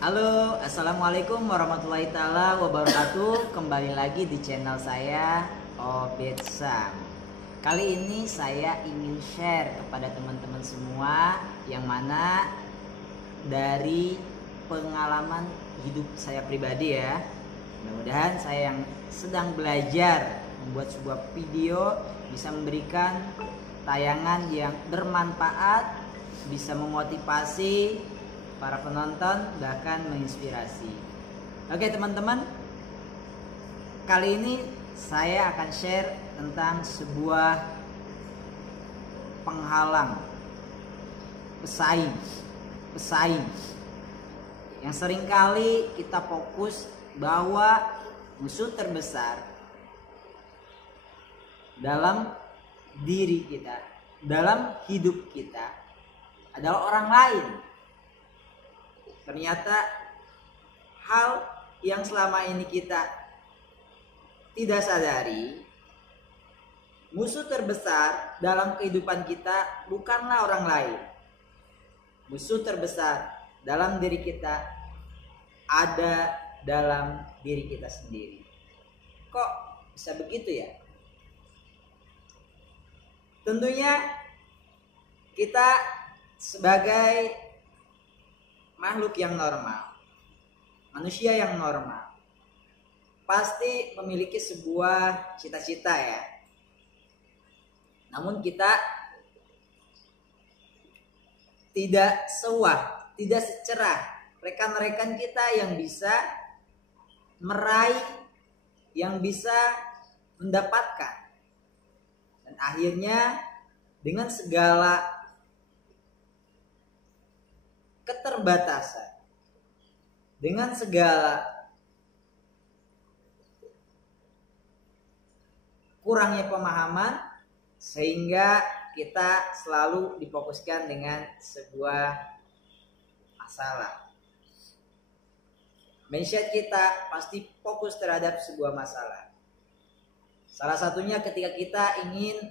Halo, assalamualaikum warahmatullahi taala wabarakatuh. Kembali lagi di channel saya, Obed Sam. Kali ini saya ingin share kepada teman-teman semua yang mana dari pengalaman hidup saya pribadi ya. Mudah-mudahan saya yang sedang belajar membuat sebuah video bisa memberikan tayangan yang bermanfaat, bisa memotivasi para penonton, bahkan menginspirasi. Oke teman-teman, kali ini saya akan share tentang sebuah penghalang, pesaing yang seringkali kita fokus bahwa musuh terbesar dalam diri kita, dalam hidup kita adalah orang lain. Ternyata hal yang selama ini kita tidak sadari, musuh terbesar dalam kehidupan kita bukanlah orang lain. Musuh terbesar dalam diri kita ada dalam diri kita sendiri. Kok bisa begitu ya? Tentunya kita sebagai makhluk yang normal, manusia yang normal, pasti memiliki sebuah cita-cita ya. Namun kita tidak sewah, tidak secerah rekan-rekan kita yang bisa meraih, yang bisa mendapatkan. Dan akhirnya dengan segala keterbatasan, dengan segala kurangnya pemahaman, sehingga kita selalu difokuskan dengan sebuah masalah. Mindset kita pasti fokus terhadap sebuah masalah. Salah satunya ketika kita ingin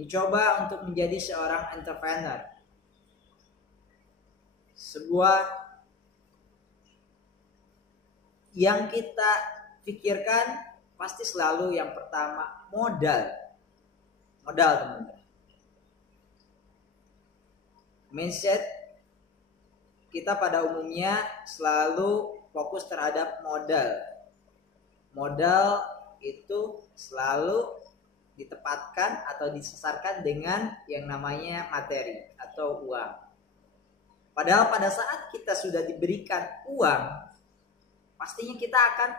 mencoba untuk menjadi seorang entrepreneur, sebuah yang kita pikirkan pasti selalu yang pertama modal teman-teman. Mindset kita pada umumnya selalu fokus terhadap modal itu selalu ditempatkan atau disasarkan dengan yang namanya materi atau uang. Padahal pada saat kita sudah diberikan uang, pastinya kita akan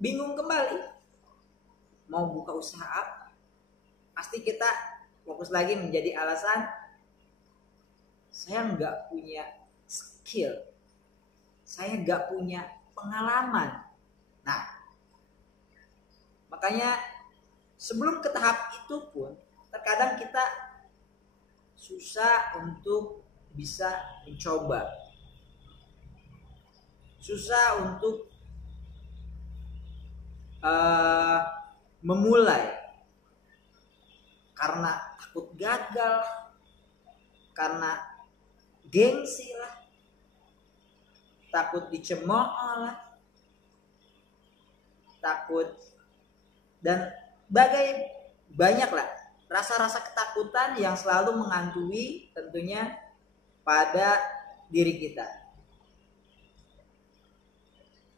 bingung kembali. Mau buka usaha apa? Pasti kita fokus lagi menjadi alasan, saya nggak punya skill, saya nggak punya pengalaman. Nah, makanya sebelum ke tahap itu pun, terkadang kita susah untuk bisa mencoba, susah untuk memulai karena takut gagal, karena gengsi lah, takut dicemooh lah, takut dan banyak lah rasa-rasa ketakutan yang selalu menghantui tentunya pada diri kita.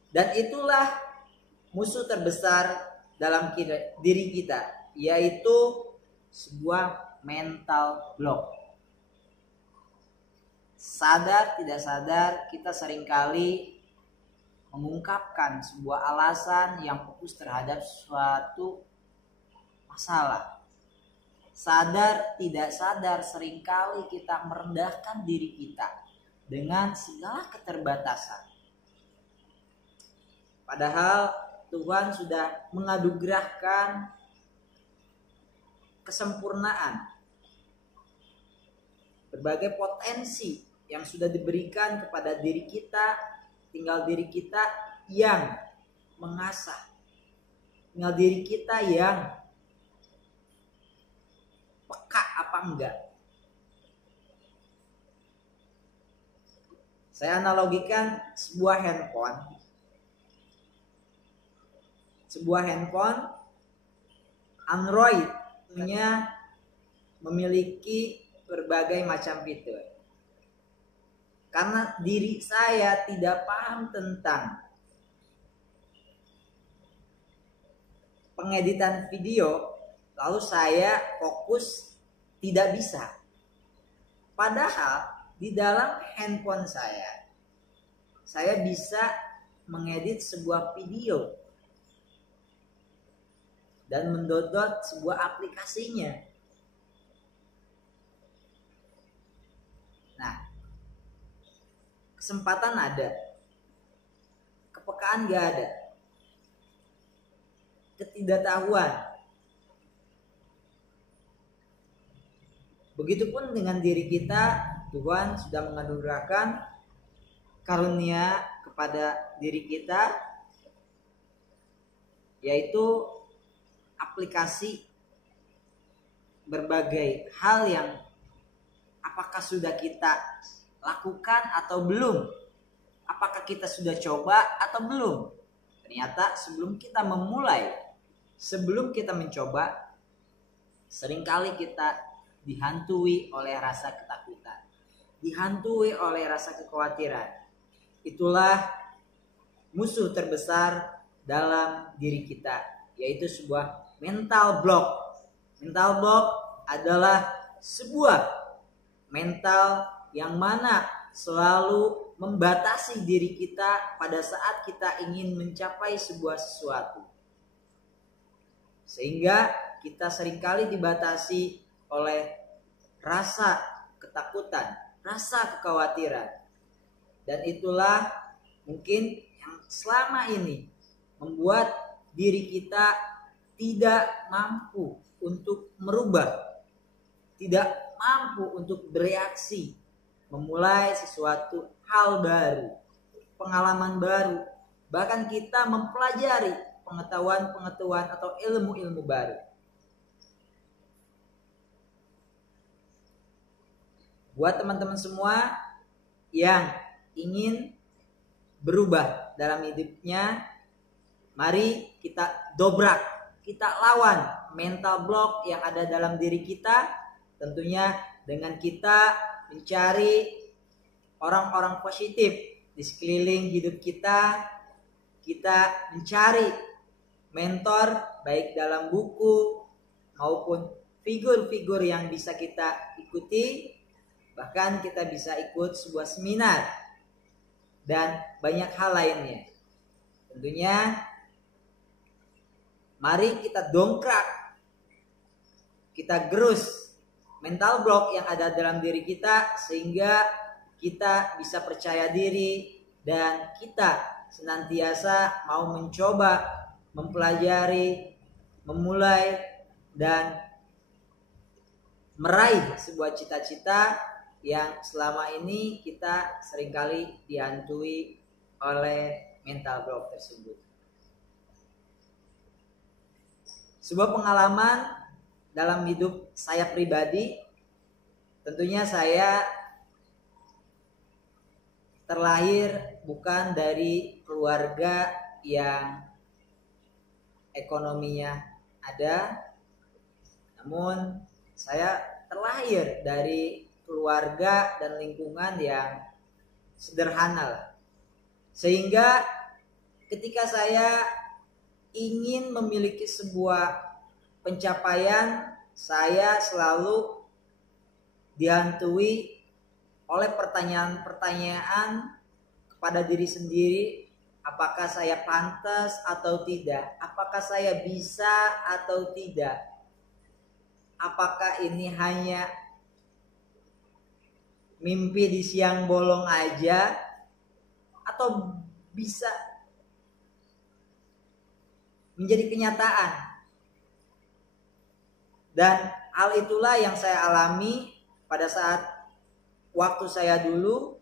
Dan itulah musuh terbesar dalam diri kita, yaitu sebuah mental block. Sadar tidak sadar kita seringkali mengungkapkan sebuah alasan yang fokus terhadap suatu masalah. Sadar tidak sadar seringkali kita merendahkan diri kita dengan segala keterbatasan. Padahal Tuhan sudah menganugerahkan kesempurnaan, berbagai potensi yang sudah diberikan kepada diri kita, tinggal diri kita yang mengasah, tinggal diri kita yang peka apa enggak. Saya analogikan sebuah handphone. Sebuah handphone Android punya memiliki berbagai macam fitur. Karena diri saya tidak paham tentang pengeditan video, lalu saya fokus tidak bisa. Padahal di dalam handphone saya bisa mengedit sebuah video dan mendownload sebuah aplikasinya. Nah, kesempatan ada, kepekaan gak ada, ketidaktahuan. Begitupun dengan diri kita, Tuhan sudah menganugerahkan karunia kepada diri kita, yaitu aplikasi berbagai hal yang apakah sudah kita lakukan atau belum, apakah kita sudah coba atau belum. Ternyata sebelum kita mencoba, seringkali kita dihantui oleh rasa ketakutan, dihantui oleh rasa kekhawatiran. Itulah musuh terbesar dalam diri kita, yaitu sebuah mental block. Mental block adalah sebuah mental yang mana selalu membatasi diri kita pada saat kita ingin mencapai sebuah sesuatu. Sehingga kita seringkali dibatasi oleh rasa ketakutan, rasa kekhawatiran. Dan itulah mungkin yang selama ini membuat diri kita tidak mampu untuk merubah, tidak mampu untuk bereaksi, memulai sesuatu hal baru, pengalaman baru, bahkan kita mempelajari pengetahuan-pengetahuan atau ilmu-ilmu baru. Buat teman-teman semua yang ingin berubah dalam hidupnya, mari kita dobrak, kita lawan mental block yang ada dalam diri kita. Tentunya dengan kita mencari orang-orang positif di sekeliling hidup kita. Kita mencari mentor baik dalam buku maupun figur-figur yang bisa kita ikuti. Bahkan kita bisa ikut sebuah seminar dan banyak hal lainnya. Tentunya mari kita dongkrak, kita gerus mental block yang ada dalam diri kita, sehingga kita bisa percaya diri dan kita senantiasa mau mencoba, mempelajari, memulai dan meraih sebuah cita-cita yang selama ini kita seringkali dihantui oleh mental block tersebut. Sebuah pengalaman dalam hidup saya pribadi, tentunya saya terlahir bukan dari keluarga yang ekonominya ada, namun saya terlahir dari keluarga dan lingkungan yang sederhana. Sehingga ketika saya ingin memiliki sebuah pencapaian, saya selalu dihantui oleh pertanyaan-pertanyaan kepada diri sendiri. Apakah saya pantas atau tidak? Apakah saya bisa atau tidak? Apakah ini hanya mimpi di siang bolong aja, atau bisa menjadi kenyataan? Dan hal itulah yang saya alami pada saat waktu saya dulu.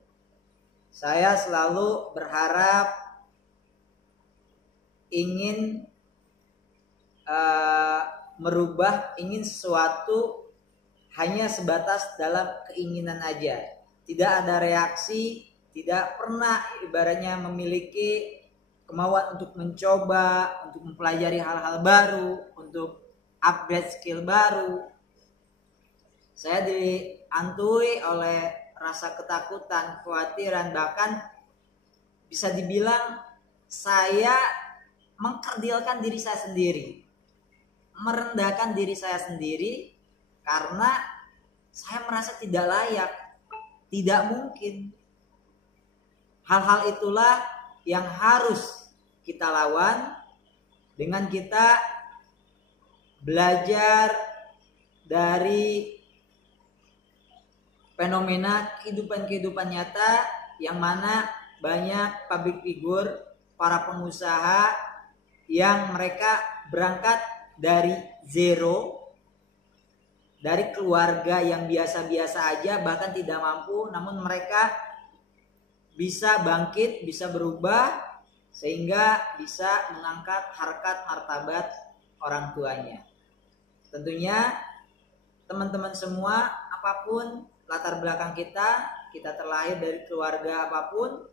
Saya selalu berharap ingin merubah, ingin sesuatu hanya sebatas dalam keinginan aja. Tidak ada reaksi, tidak pernah ibaratnya memiliki kemauan untuk mencoba, untuk mempelajari hal-hal baru, untuk upgrade skill baru. Saya dihantui oleh rasa ketakutan, kekhawatiran, bahkan bisa dibilang saya mengkerdilkan diri saya sendiri, merendahkan diri saya sendiri karena saya merasa tidak layak, tidak mungkin. Hal-hal itulah yang harus kita lawan dengan kita belajar dari fenomena kehidupan nyata yang mana banyak public figure, para pengusaha yang mereka berangkat dari zero, dari keluarga yang biasa-biasa aja, bahkan tidak mampu, namun mereka bisa bangkit, bisa berubah, sehingga bisa mengangkat harkat martabat orang tuanya. Tentunya teman-teman semua, apapun latar belakang kita terlahir dari keluarga apapun,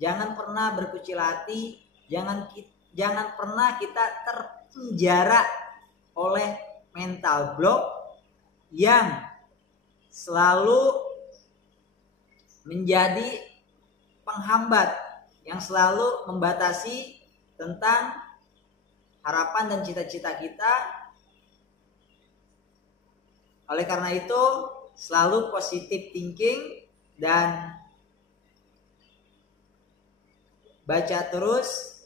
jangan pernah berkecil hati, jangan pernah kita terpenjara oleh mental block yang selalu menjadi penghambat, yang selalu membatasi tentang harapan dan cita-cita kita. Oleh karena itu, selalu positive thinking dan baca terus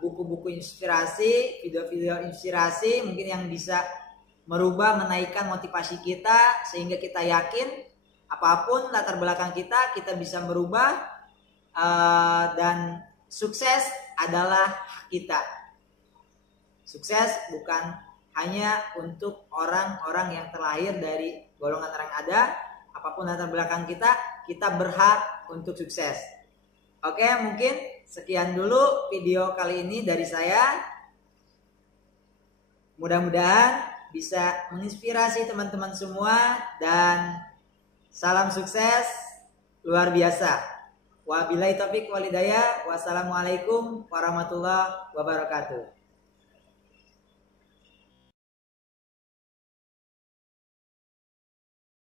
buku-buku inspirasi, video-video inspirasi mungkin yang bisa merubah, menaikkan motivasi kita sehingga kita yakin apapun latar belakang kita bisa merubah, dan sukses adalah hak kita. Sukses bukan hanya untuk orang-orang yang terlahir dari golongan orang ada. Apapun latar belakang kita berhak untuk sukses. Oke, mungkin sekian dulu video kali ini dari saya. Mudah-mudahan bisa menginspirasi teman-teman semua dan salam sukses luar biasa. Wabillahi taufiq walhidayah. Wassalamualaikum warahmatullahi wabarakatuh.